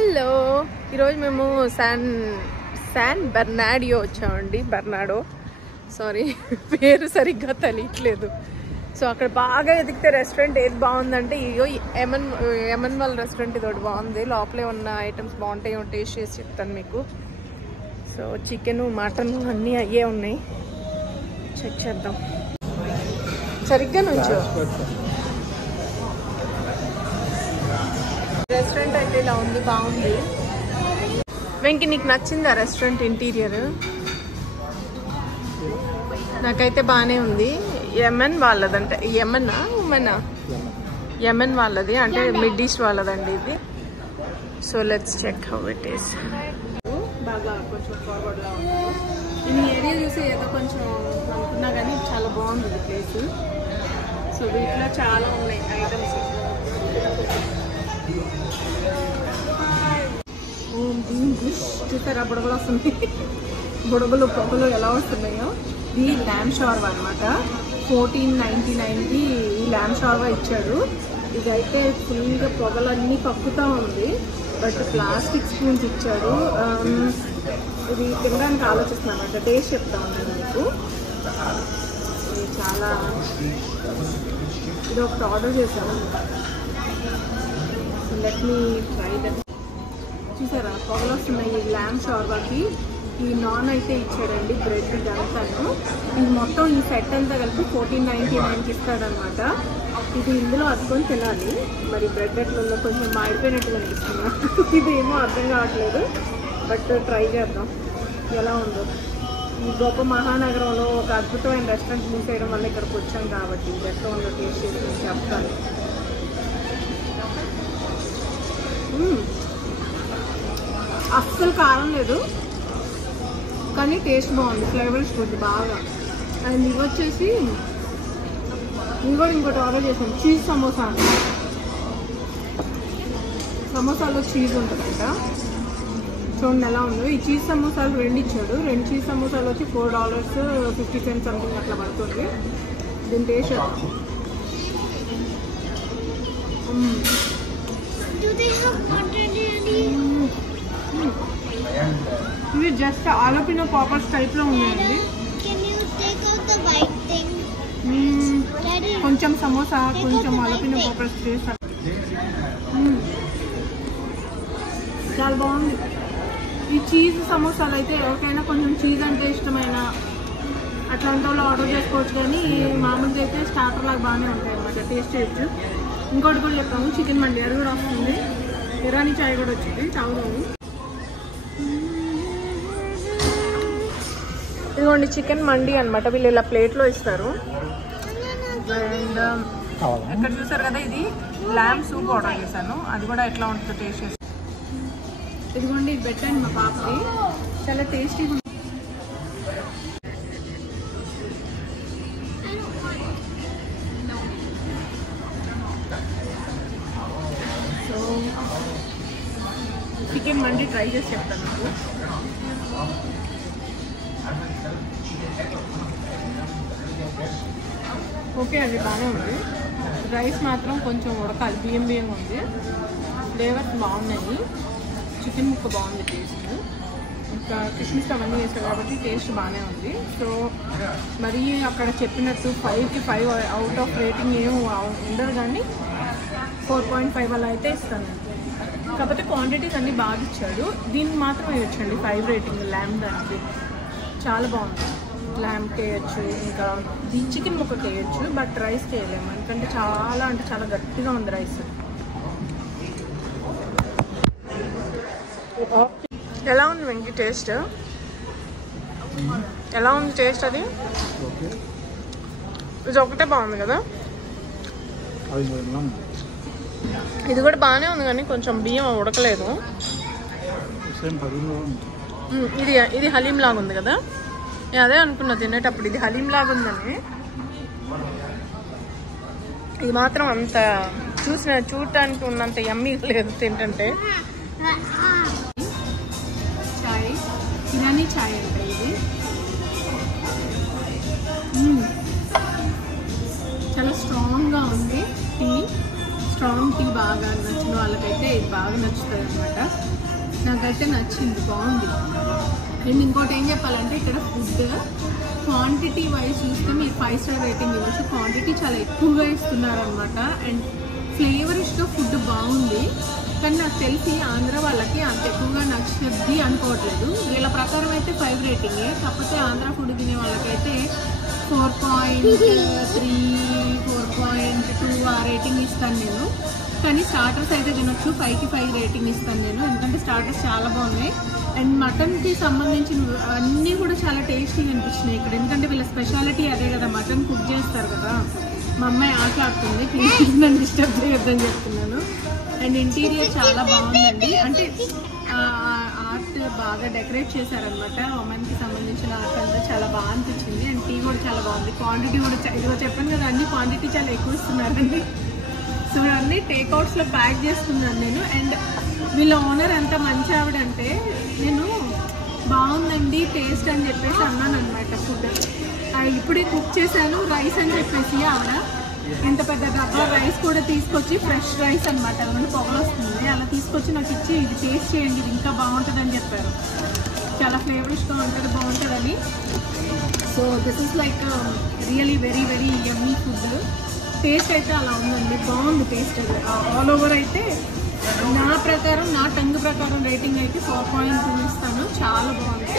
Hello, ఈరోజు మేము San బెర్నాడియో వచ్చామండి. బెర్నాడో, సారీ పేరు సరిగ్గా తెలియట్లేదు. సో అక్కడ బాగా ఎదిగితే రెస్టారెంట్ ఏది బాగుందంటే ఇగో ఎమన్ వాళ్ళ రెస్టారెంట్ ఇది ఒకటి బాగుంది. లోపలే ఉన్న ఐటమ్స్ బాగుంటాయి, టేస్ట్ చేసి చెప్తాను మీకు. సో చికెన్, మటన్ అన్నీ అయ్యే ఉన్నాయి. చెక్ చేద్దాం. సరిగ్గా నుంచో రెస్టారెంట్ అయితే ఇలా ఉంది, బాగుంది. వెంకి, నీకు నచ్చిందా రెస్టారెంట్ ఇంటీరియర్? నాకైతే బాగానే ఉంది. యమన్ వాళ్ళదంటే, యమన్నా ఉమెనా? యమన్ వాళ్ళది, అంటే మిడ్ ఈస్ట్ వాళ్ళదండి ఇది. So let's check how it is. బాగా కొంచెం ఫార్వర్డ్లా ఉంది. ఈ ఏరియా చూసి ఏదో కొంచెం అనుకున్నా కానీ చాలా బాగుంది ప్లేస్. సో వీటిలో చాలా ఉన్నాయి ఐటమ్స్. చూసారా బుడగలు వస్తున్నాయి, బుడగలు పొగలు ఎలా వస్తున్నాయో. ఇది ల్యామ్ షార్వా అనమాట. 1499కి ఈ ల్యామ్ షార్వా ఇచ్చాడు. ఇదైతే ఫుల్గా పొగలన్నీ కక్కుతూ ఉంది. బట్ ప్లాస్టిక్ స్పూన్స్ ఇచ్చాడు. ఇది తినడానికి ఆలోచిస్తున్నాను అంటే టేస్ట్ చెప్తా ఉన్నాను మీకు. ఇది చాలా, ఇది ఒకటి ఆర్డర్ చేశాను. Let me try that. చూసారా పొగలు వస్తున్నాయి. ఈ ల్యామ్ షార్వాకి ఈ నాన్ అయితే ఇచ్చాడండి, బ్రెడ్ ఇదంతాను. ఇది మొత్తం ఈ సెట్ అంతా కలిపి 1499కి ఇస్తాడనమాట. ఇది ఇందులో అద్దుకొని తినాలి. మరి బ్రెడ్ ఎట్లా కొంచెం మాడిపోయినట్టు కనిపిస్తున్నా. ఇది ఏమో అర్థం కావట్లేదు, బట్ ట్రై చేద్దాం ఎలా ఉందో. ఈ గొప్ప మహానగరంలో ఒక అద్భుతమైన రెస్టారెంట్ మూసేయడం వల్ల ఇక్కడికి వచ్చాం కాబట్టి ఇది ఎట్లా ఉందో టేస్ట్ చేసి చెప్తాను. అస్సలు కారం లేదు, కానీ టేస్ట్ బాగుంది. ఫ్లేవర్స్ గుడ్ బాగా. అండ్ ఇవి వచ్చేసి ఇవి కూడా ఇంకోటి ఆర్డర్ చేసాం, చీజ్ సమోసా అండి. సమోసాలో చీజ్ ఉంటుందంట. చూడండి ఎలా ఉందో. ఈ చీజ్ సమోసాలు 2 ఇచ్చాడు. 2 చీజ్ సమోసాలు వచ్చి $4.50 సంథింగ్ అట్లా పడుతుంది. దీని టేస్ట్ ఇవి జస్ట్ ఆలపినో పాపర్స్ టైప్లో ఉన్నాయండి. కొంచెం సమోసా, కొంచెం ఆలపినో పాపర్స్ చేస్తారు. చాలా బాగుంది. ఈ చీజ్ సమోసాలు అయితే ఎవరికైనా కొంచెం చీజ్ అంటే ఇష్టమైన అట్లాంటి వాళ్ళు ఆర్డర్ చేసుకోవచ్చు. కానీ మామూలుగా అయితే స్టార్టర్ లాగా బాగానే ఉంటాయి అన్నమాట, టేస్ట్ చేయొచ్చు. ఇంకోటి కూడా చెప్తాము, చికెన్ మండి అది కూడా వస్తుంది. ఇరానీ చాయ్ కూడా వచ్చింది, తాగుదాము. ఇదిగోండి చికెన్ మండి అనమాట. వీళ్ళు ఇలా ప్లేట్లో ఇస్తారు. అండ్ ఇక్కడ చూసారు కదా, ఇది ల్యామ్ సూప్ ఆర్డర్ చేశాను. అది కూడా ఎట్లా ఉంటుందో టేస్ట్ చేస్తాను. ఇదిగోండి ఇది పెట్టండి మా పాపకి, చాలా టేస్టీగా ఉంది. సో చికెన్ మండి ట్రై చేసి చెప్తాను మీకు. ఓకే అండి, బాగానే ఉంది. రైస్ మాత్రం కొంచెం ఉడకాలి, బియ్యం ఉంది. ఫ్లేవర్స్ బాగున్నాయి. చికెన్ ముక్క బాగుంది, టేస్ట్. ఇంకా కిస్మిస్ అవన్నీ వేస్తారు కాబట్టి టేస్ట్ బాగానే ఉంది. సో మరి అక్కడ చెప్పినట్టు 5కి 5 అవుట్ ఆఫ్ రేటింగ్ ఏం ఉండదు, కానీ 4.5 అలా అయితే ఇస్తాను. కాకపోతే క్వాంటిటీస్ అన్నీ బాగా ఇచ్చాడు. దీనికి మాత్రం వేయొచ్చండి 5 రేటింగ్. ల్యామ్ దానికి చాలా బాగుంది. ల్యామ్కి వేయచ్చు, ఇంకా చికెన్ ముక్కకి వేయచ్చు, బట్ రైస్కి వేయలేము ఎందుకంటే చాలా అంటే చాలా గట్టిగా ఉంది రైస్. ఎలా ఉంది వెంకి టేస్ట్? ఎలా ఉంది టేస్ట్? అది ఇది ఒకటే బాగుంది కదా. ఇది కూడా బాగానే ఉంది, కానీ కొంచెం బియ్యం ఉడకలేదు. ఇది హలీం లాగా ఉంది కదా. నేను అదే అనుకున్నా తినేటప్పుడు, ఇది హలీం లాగా ఉందని. ఇది మాత్రం అంత చూడటానికి ఉన్నంత యమ్మీ లేదు తింటుంటే. చాయ్, ఇరానీ చాయ్ అంటే ఇది చాలా స్ట్రాంగ్గా ఉంది. టీ స్ట్రాంగ్ టీ బాగా నచ్చిన వాళ్ళకైతే ఇది బాగా నచ్చుతుంది అనమాట. నాకైతే నచ్చింది, బాగుంది. అండ్ ఇంకోటి ఏం చెప్పాలంటే ఇక్కడ ఫుడ్ క్వాంటిటీ వైజ్ చూస్తే మీరు 5 స్టార్ రేటింగ్ ఇవ్వచ్చు. క్వాంటిటీ చాలా ఎక్కువగా ఇస్తున్నారు అనమాట. అండ్ ఫ్లేవరిష్గా ఫుడ్ బాగుంది. కానీ నాకు తెలిసి ఆంధ్ర వాళ్ళకి అంత ఎక్కువగా నచ్చుద్ది అనుకోవట్లేదు. వీళ్ళ ప్రకారం అయితే 5 రేటింగే. కాకపోతే ఆంధ్ర ఫుడ్ తినే వాళ్ళకైతే 4.3, 4.2 ఆ రేటింగ్ ఇస్తాను నేను. కానీ స్టార్టర్స్ అయితే తినొచ్చు, 5కి 5 రేటింగ్ ఇస్తాను నేను. ఎందుకంటే స్టార్టర్స్ చాలా బాగున్నాయి. అండ్ మటన్కి సంబంధించిన అన్నీ కూడా చాలా టేస్టీగా అనిపించినాయి ఇక్కడ. ఎందుకంటే వీళ్ళ స్పెషాలిటీ అదే కదా, మటన్ కుక్ చేస్తారు కదా. మా అమ్మాయి ఆటలాడుతుంది, ప్లీజ్ నన్ను డిస్టర్బ్ చేయొద్దని చెప్తున్నాను. అండ్ ఇంటీరియర్ చాలా బాగుందండి. అంటే ఆర్ట్ బాగా డెకరేట్ చేశారనమాట. ఉమెన్కి సంబంధించిన ఆర్ట్ అంతా చాలా బాగా అనిపించింది. అండ్ టీ కూడా చాలా బాగుంది. క్వాంటిటీ కూడా ఇదిగో చెప్పాను కదా, అన్ని క్వాంటిటీ చాలా ఎక్కువ ఇస్తున్నారండి. సో అన్నీ టేక్అవుట్స్లో ప్యాక్ చేస్తున్నాను నేను. అండ్ వీళ్ళ ఓనర్ ఎంత మంచి ఆవిడంటే, నేను బాగుందండి టేస్ట్ అని చెప్పేసి అన్నాను అనమాట. ఫుడ్ ఇప్పుడే కుక్ చేశాను రైస్ అని చెప్పేసి ఆవిడ ఇంత పెద్ద డబ్బా రైస్ కూడా తీసుకొచ్చి, ఫ్రెష్ రైస్ అనమాట, అలాంటి పొగలు వస్తుంది, అలా తీసుకొచ్చి నాకు ఇచ్చి ఇది టేస్ట్ చేయండి, ఇది ఇంకా బాగుంటుంది అని చెప్పారు. చాలా ఫ్లేవరిష్గా ఉంటుంది, బాగుంటుందని. So this is like really very very yummy food. Taste అయితే అలా ఉందండి, బాగుంది టేస్ట్. ఆల్ ఓవర్ అయితే నా ప్రకారం, నా టంగ్ ప్రకారం రేటింగ్ అయితే 4.2 ఇస్తాను. చాలా బాగుంది.